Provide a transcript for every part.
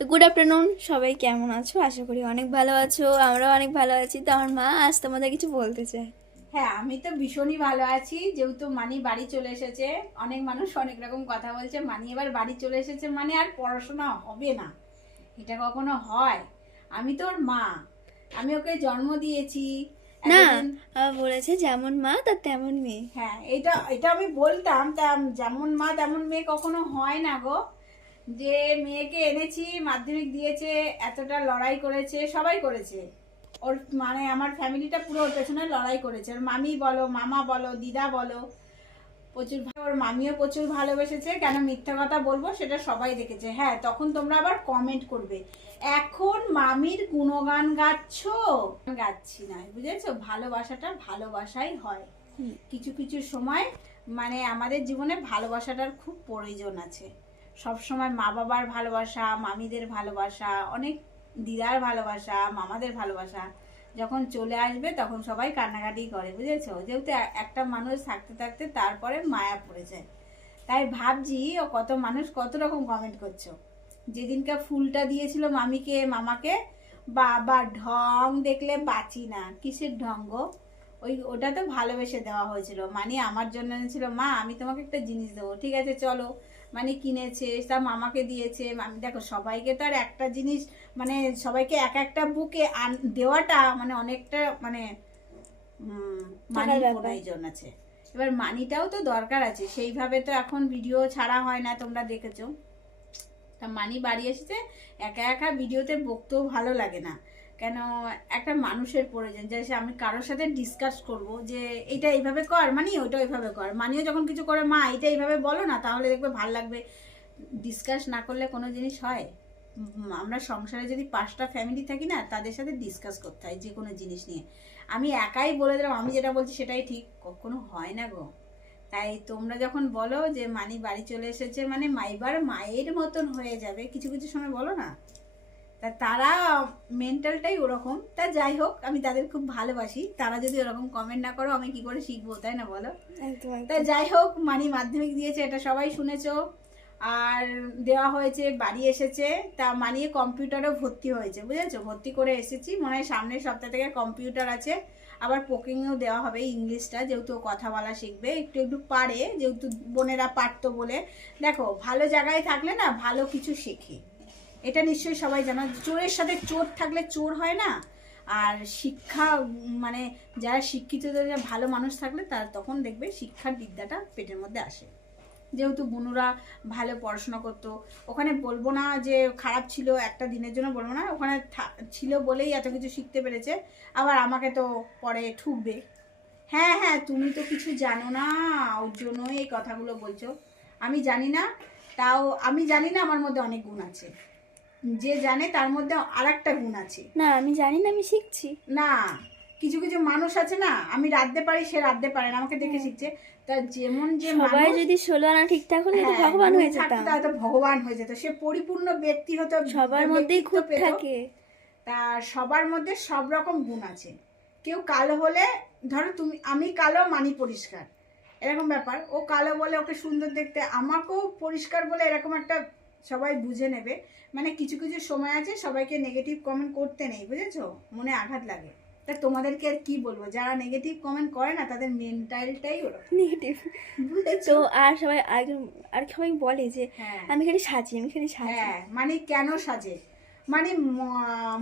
তো good afternoon, সবাই কেমন আছো? আশা করি অনেক ভালো আছো, আমরাও অনেক ভালো আছি। তো আমার মা আজ তোমাদের কিছু বলতে চায়। হ্যাঁ, আমি তো ভীষণই ভালো আছি। যেহেতু মানি বাড়ি চলে এসেছে, অনেক মানুষ অনেক রকম কথা বলছে, মানি এবার বাড়ি চলে এসেছে মানে আর পড়াশোনা হবে না, এটা কখনো হয়? আমি তোর মা, আমি ওকে জন্ম দিয়েছি না, এতদিন। বলেছে যেমন মা তার তেমন মেয়ে। হ্যাঁ, এটা এটা আমি বলতাম, তা যেমন মা তেমন মেয়ে কখনো হয় না গো। যে মেয়েকে এনেছি, মাধ্যমিক দিয়েছে, এতটা লড়াই করেছে, সবাই করেছে। ওর মানে আমার ফ্যামিলিটা পুরো ওর পেছনে লড়াই করেছে। ওর মামি বলো, মামা বলো, দিদা বলো, প্রচুর ওর মামিও প্রচুর ভালোবেসেছে। কেন মিথ্যা কথা বলবো, সেটা সবাই দেখেছে। হ্যাঁ, তখন তোমরা আবার কমেন্ট করবে এখন মামির গুণগান গাচ্ছো। গাচ্ছি না, বুঝেছো? ভালোবাসাটা ভালোবাসাই হয়। কিছু কিছু সময় মানে আমাদের জীবনে ভালোবাসাটার খুব প্রয়োজন আছে। সব সময় মা বাবার ভালোবাসা, মামিদের ভালোবাসা, অনেক দিদার ভালোবাসা, মামাদের ভালোবাসা যখন চলে আসবে তখন সবাই কান্নাকাটি করে, বুঝেছো? যেহেতু একটা মানুষ থাকতে থাকতে তারপরে মায়া পড়ে যায়। তাই ভাবছি ও কত মানুষ কত রকম কমেন্ট করছো। যেদিনকে ফুলটা দিয়েছিল মামিকে মামাকে, বাবা ঢং দেখলে বাঁচি না। কিসের ঢং গো? ওটা তো ভালোবেসে দেওয়া হয়েছিল। মানে আমার জন্য এনেছিল, মা আমি তোমাকে একটা জিনিস দেবো, ঠিক আছে চলো। মানে কিনেছে, তা মামাকে দিয়েছে। মামি দেখো, সবাইকে তো আর একটা জিনিস মানে সবাইকে এক একটা বুকে দেওয়াটা মানে অনেকটা মানে মানির প্রয়োজন আছে। এবার মানিটাও তো দরকার আছে, সেইভাবে তো এখন ভিডিও ছাড়া হয় না, তোমরা দেখেছো। তা মানি বাড়ি এসেছে, একা একা ভিডিওতে বকতেও ভালো লাগে না। কেন, একটা মানুষের প্রয়োজন, যে আমি কারোর সাথে ডিসকাস করব যে এইটা এইভাবে কর, মানি ওইটা ওইভাবে কর। মানিও যখন কিছু করে, মা এইটা এইভাবে বলো না, তাহলে দেখবে ভাল লাগবে। ডিসকাস না করলে কোনো জিনিস হয়? আমরা সংসারে যদি 5টা ফ্যামিলি থাকি না, তাদের সাথে ডিসকাস করতে হয় যে কোনো জিনিস নিয়ে। আমি একাই বলে দিলাম আমি যেটা বলছি সেটাই ঠিক, কখনো হয় না গো। তাই তোমরা যখন বলো যে মানি বাড়ি চলে এসেছে মানে মাইবার মায়ের মতন হয়ে যাবে, কিছু কিছু সময় বলো না, তা তারা মেন্টালটাই ওরকম। তা যাই হোক, আমি তাদের খুব ভালোবাসি। তারা যদি ওরকম কমেন্ট না করো আমি কি করে শিখবো, তাই না বলো? তা যাই হোক, মানি মাধ্যমিক দিয়েছে, এটা সবাই শুনেছো। আর দেওয়া হয়েছে, বাড়ি এসেছে। তা মানিয়ে কম্পিউটারও ভর্তি হয়েছে, বুঝেছো? ভর্তি করে এসেছি, মনে হয় সামনের সপ্তাহ থেকে কম্পিউটার আছে। আবার পোকিংও দেওয়া হবে, ইংলিশটা, যেহেতু কথা বলা শিখবে, একটু একটু পারে, যেহেতু বোনেরা পারতো বলে। দেখো, ভালো জায়গায় থাকলে না ভালো কিছু শেখে, এটা নিশ্চয়ই সবাই জানো। চোরের সাথে চোর থাকলে চোর হয় না। আর শিক্ষা মানে যারা শিক্ষিত, যারা ভালো মানুষ থাকলে তার তখন দেখবে শিক্ষার বিদ্যাটা পেটের মধ্যে আসে। যেহেতু বুনুরা ভালো পড়াশোনা করতো, ওখানে বলবো না যে খারাপ ছিল, একটা দিনের জন্য বলবো না, ওখানে ছিল বলেই এত কিছু শিখতে পেরেছে। আবার আমাকে তো পরে ঠুকবে, হ্যাঁ হ্যাঁ তুমি তো কিছু জানো না, ওর জন্যই এই কথাগুলো বলছো। আমি জানি না, তাও আমি জানি না আমার মধ্যে অনেক গুণ আছে। যে জানে তার মধ্যে আর একটা গুণ আছে। না, আমি জানি না, আমি শিখছি। না, কিছু কিছু মানুষ আছে না, আমি রাঁধতে পারি, সে রাঁধতে পারে না, আমাকে দেখে শিখছে। তা যেমন যে সবাই মানুষ, যদি 16 আনা ঠিকঠাক হলে তো হ্যাঁ, ভগবান গুণ হয়ে থাকতো যেতাম। তাহলে তো ভগবান হয়ে যেত, সে পরিপূর্ণ ব্যক্তি হতো, সবার মধ্যেই ব্যক্তিত্ব খুঁত পেত। থাকে। তা সবার মধ্যে সব রকম গুণ আছে। কেউ কালো হলে, ধরো তুমি, আমি কালো মানি পরিষ্কার, এরকম ব্যাপার। ও কালো বলে ওকে সুন্দর দেখতে, আমাকেও পরিষ্কার বলে এরকম একটা সবাই বুঝে নেবে। মানে কিছু কিছু সময় আছে সবাইকে নেগেটিভ কমেন্ট করতে নেই, বুঝেছো? মনে আঘাত লাগে। তা তোমাদেরকে আর কি বলবো, যারা নেগেটিভ কমেন্ট করে না তাদের মেন্টালটাই ওরকম, নেগেটিভ। বুঝেছো? তো আর সবাই আর সবাই বলে যে হ্যাঁ আমি খালি সাজি, আমি খালি সাজি। হ্যাঁ, মানে কেন সাজে? মানে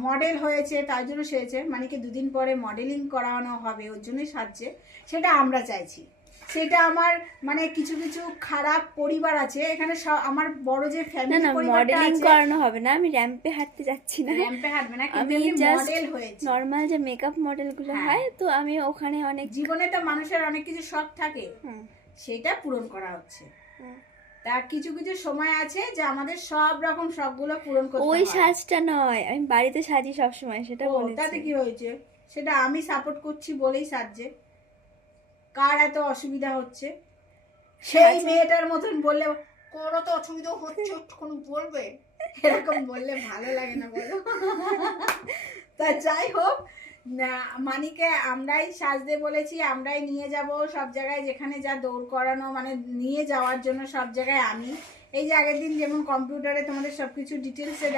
মডেল হয়েছে তার জন্য সেজেছে, মানে কি 2 দিন পরে মডেলিং করানো হবে ওর জন্যই সাজছে, সেটা আমরা চাইছি। সেটা আমার মানে কিছু কিছু খারাপ পরিবার আছে এখানে, আমার বড় যে না ফ্যামিলি না, পরিবারটা মডেলিং আছে। করানো হবে না, আমি র্যাম্পে হাঁটতে যাচ্ছি না। র্যাম্পে হাঁটবে না, কিন্তু আমি জাস্ট মডেল হয়েছে। নর্মাল যে মেকআপ মডেলগুলো হ্যাঁ, হয়, তো আমি ওখানে অনেক। জীবনে তো মানুষের অনেক কিছু শখ থাকে, হুম, সেটা পূরণ করা হচ্ছে। হুম। তা কিছু কিছু সময় আছে যে আমাদের সব রকম শখগুলো পূরণ করতে ওই হয়। সাজটা নয়, আমি বাড়িতে সাজি সব সময়, সেটা ও, বলেছি। তাতে কি হয়েছে? সেটা আমি সাপোর্ট করছি বলেই সাজছে। কার এত অসুবিধা হচ্ছে? সেই মেয়েটার মতন বললে, কোনো তো অসুবিধা হচ্ছে কোনো বলবে, এরকম বললে ভালো লাগে না বলো? তা যাই হোক, না, মানিকে আমরাই সাজতে বলেছি, আমরাই নিয়ে যাব সব জায়গায়, যেখানে যা দৌড় করানো মানে নিয়ে যাওয়ার জন্য সব জায়গায় আমি। এই যে আগের দিন যেমন কম্পিউটারে তোমাদের সব কিছু ডিটেলসে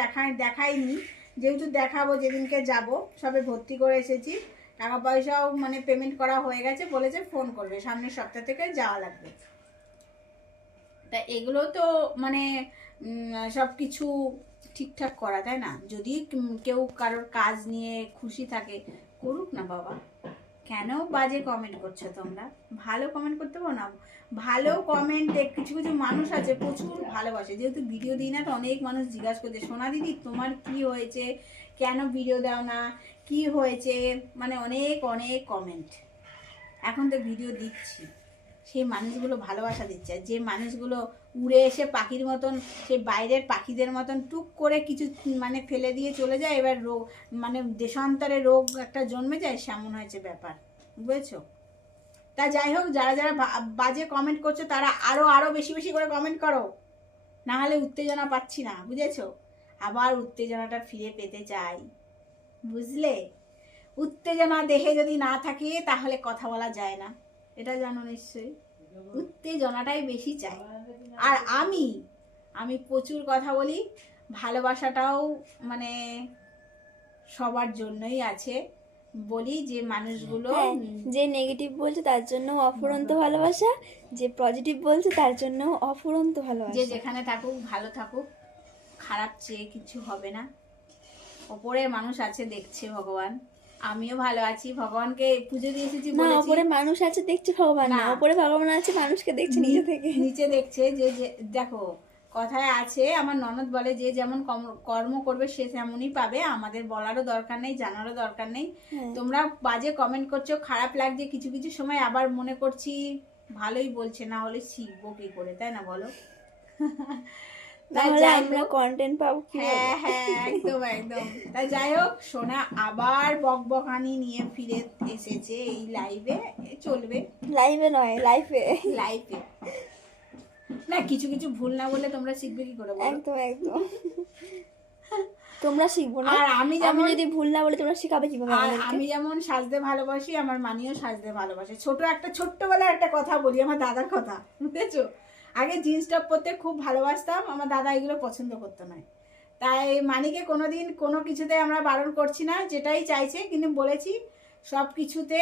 দেখাইনি, যেহেতু দেখাবো যেদিনকে যাব, সবে ভর্তি করে এসেছি, টাকা পয়সাও মানে পেমেন্ট করা হয়ে গেছে, বলেছে ফোন করবে, সামনের সপ্তাহ থেকে যাওয়া লাগবে। তা এগুলো তো মানে সব কিছু ঠিকঠাক করা, তাই না? যদি কেউ কারোর কাজ নিয়ে খুশি থাকে, করুক না বাবা। কেন বাজে কমেন্ট করছো তোমরা? ভালো কমেন্ট করতে পারো না? ভালো কমেন্ট কিছু কিছু মানুষ আছে প্রচুর ভালোবাসে, যেহেতু ভিডিও দিই না, তো অনেক মানুষ জিজ্ঞাসা করছে, সোনা দিদি তোমার কি হয়েছে, কেন ভিডিও দাও না, কি হয়েছে, মানে অনেক অনেক কমেন্ট। এখন তো ভিডিও দিচ্ছি, সেই মানুষগুলো ভালোবাসা দিচ্ছে। আর যে মানুষগুলো উড়ে এসে পাখির মতন, সেই বাইরের পাখিদের মতন টুক করে কিছু মানে ফেলে দিয়ে চলে যায়, এবার রোগ মানে দেশান্তরে রোগ একটা জন্মে যায়, সেমন হয়েছে ব্যাপার, বুঝেছো? তা যাই হোক, যারা যারা বাজে কমেন্ট করছো তারা আরো বেশি বেশি করে কমেন্ট করো, না হলে উত্তেজনা পাচ্ছি না, বুঝেছো? আবার উত্তেজনাটা ফিরে পেতে চাই, বুঝলে? উত্তেজনা দেহে যদি না থাকে তাহলে কথা বলা যায় না, এটা জানো নিশ্চয়ই। উত্তেজনাটাই বেশি চাই। আর আমি প্রচুর কথা বলি, ভালোবাসাটাও মানে সবার জন্যই আছে। বলি যে মানুষগুলো হ্যাঁ, যে নেগেটিভ বলছে তার জন্য অফুরন্ত ভালোবাসা, যে পজিটিভ বলছে তার জন্য অফুরন্ত যে ভালোবাসা। যেখানে থাকুক ভালো থাকুক, খারাপ চেয়ে কিছু হবে না। ওপরে মানুষ আছে, দেখছে ভগবান। আমিও ভালো আছি, ভগবানকে পুজো দিয়ে এসেছি না, বলেছি। ওপরে মানুষ আছে দেখছে ভগবান না, না। ওপরে ভগবান আছে মানুষকে দেখছে নিচে থেকে। নিচে দেখছে যে দেখো, কথায় আছে, আমার ননদ বলে যে যেমন কর্ম করবে সে তেমনই পাবে। আমাদের বলারও দরকার নেই, জানারও দরকার নেই। হ্যাঁ। তোমরা বাজে কমেন্ট করছো, খারাপ লাগছে, কিছু কিছু সময় আবার মনে করছি ভালোই বলছে, না হলে শিখবো কি করে, তাই না বলো? তাই তাহলে যাই আমরা হোক, কন্টেন্ট পাবো কি? হ্যাঁ হ্যাঁ, একদম একদম। তাই যাই হোক, সোনা আবার বকবকানি নিয়ে ফিরে এসেছে এই লাইভে। চলবে লাইভে নয়, লাইফে। লাইফে। না, কিছু কিছু ভুল না বলে তোমরা শিখবে কি করে বলো? একদম একদম। তোমরা শিখবো না, আর আমি আমি যেমন যদি ভুল না বলে তোমরা শিখাবে কিভাবে আর আমাদেরকে? আমি যেমন সাজতে ভালোবাসি, আমার মানিও সাজতে ভালোবাসে। ছোট্টবেলার একটা কথা বলি, আমার দাদার কথা, বুঝেছো? আগে জিন্স টপ পরতে খুব ভালোবাসতাম, আমার দাদা এগুলো পছন্দ করতো না। তাই মানিকে কোনোদিন কোনো কিছুতে আমরা বারণ করছি না, যেটাই চাইছে, কিন্তু বলেছি সব কিছুতে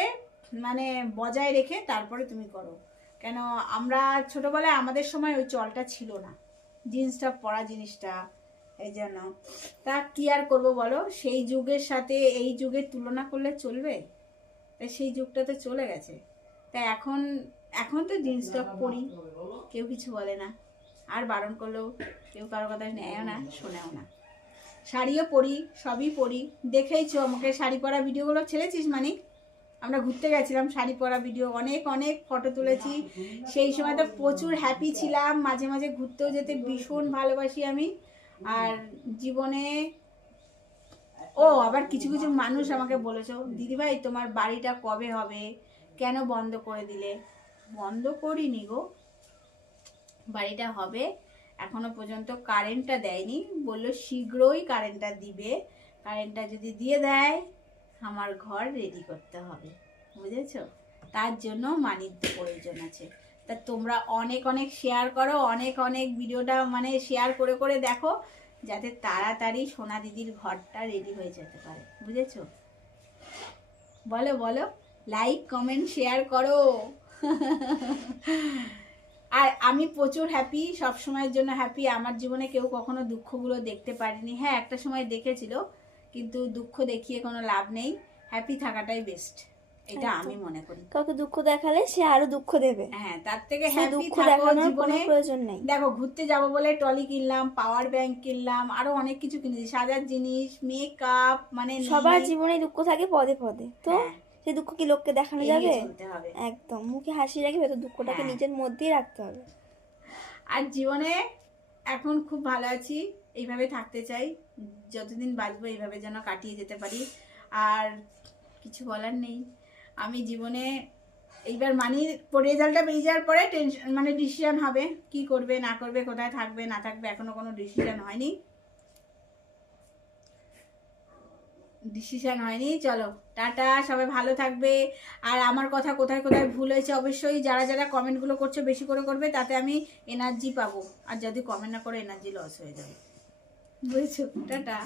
মানে বজায় রেখে তারপরে তুমি করো। কেন আমরা ছোটবেলায় আমাদের সময় ওই চলটা ছিল না, জিন্স টপ পরা জিনিসটা, এই জন্য। তা কি আর করবো বলো, সেই যুগের সাথে এই যুগের তুলনা করলে চলবে? তাই সেই যুগটা তো চলে গেছে। তাই এখন তো জিন্স টপ পরি, কেউ কিছু বলে না, আর বারণ করলেও কেউ কারো কথা নেয়ও না, শোনেও না। শাড়িও পরি, সবই পরি, দেখেইছো আমাকে শাড়ি পরা ভিডিওগুলো ছেড়েছিস মানিক? আমরা ঘুরতে গেছিলাম, শাড়ি পরা ভিডিও অনেক অনেক ফটো তুলেছি। সেই সময় তো প্রচুর হ্যাপি ছিলাম, মাঝে মাঝে ঘুরতেও যেতে ভীষণ ভালোবাসি আমি। আর জীবনে আবার কিছু কিছু মানুষ আমাকে বলেছো, দিদিভাই তোমার বাড়িটা কবে হবে, কেন বন্ধ করে দিলে? বন্ধ করিনি গো, বাড়িটা হবে। এখনো পর্যন্ত কারেন্টটা দেয়নি, বললো শীঘ্রই কারেন্টটা দিবে। কারেন্টটা যদি দিয়ে দেয় আমার ঘর রেডি করতে হবে, বুঝেছো? তার জন্য মানির প্রয়োজন আছে। তা তোমরা অনেক অনেক শেয়ার করো, অনেক অনেক ভিডিওটা মানে শেয়ার করে করে দেখো, যাতে তাড়াতাড়ি সোনা দিদির ঘরটা রেডি হয়ে যেতে পারে, বুঝেছো? বলো বলো, লাইক কমেন্ট শেয়ার করো। আর আমি প্রচুর হ্যাপি, সব সময়ের জন্য হ্যাপি। আমার জীবনে কেউ কখনো দুঃখগুলো দেখতে পারেনি। হ্যাঁ, একটা সময় দেখেছিল, কিন্তু দুঃখ দেখিয়ে কোনো লাভ নেই, হ্যাপি থাকাটাই বেস্ট, এটা আমি মনে করি। কাউকে দুঃখ দেখালে সে আরো দুঃখ দেবে। হ্যাঁ, তার থেকে সে হ্যাপি দুঃখ থাকো দেখানোর কোনো জীবনে। প্রয়োজন নেই। দেখো, ঘুরতে যাবো বলে ট্রলি কিনলাম, পাওয়ার ব্যাংক কিনলাম, আরো অনেক কিছু কিনেছি, সাজার জিনিস, মেকআপ, মানে সবার জীবনে দুঃখ থাকে পদে পদে, তো হ্যাঁ, সেই দুঃখ কি লোককে দেখানো যাবে? এড়িয়ে চলতে হবে। একদম, মুখে হাসি রেখে ভেতর দুঃখটাকে হ্যাঁ। নিজের মধ্যেই রাখতে হবে। আর জীবনে এখন খুব ভালো আছি, এইভাবে থাকতে চাই, যতদিন বাঁচবো এইভাবে যেন কাটিয়ে যেতে পারি। আর কিছু বলার নেই। আমি জীবনে এইবার রেজাল্টটা বেরিয়ে যাওয়ার পরে টেনশন মানে ডিসিশন হবে, কি করবে না করবে, কোথায় থাকবে না থাকবে, এখনো কোনো ডিসিশন হয়নি। চলো টাটা, সবাই ভালো থাকবে। আর আমার কথা কোথায় কোথায় ভুল হয়েছে অবশ্যই যারা যারা কমেন্টগুলো করছে বেশি করে করবে, তাতে আমি এনার্জি পাবো। আর যদি কমেন্ট না করে এনার্জি লস হয়ে যাবে, বুঝেছো? টাটা।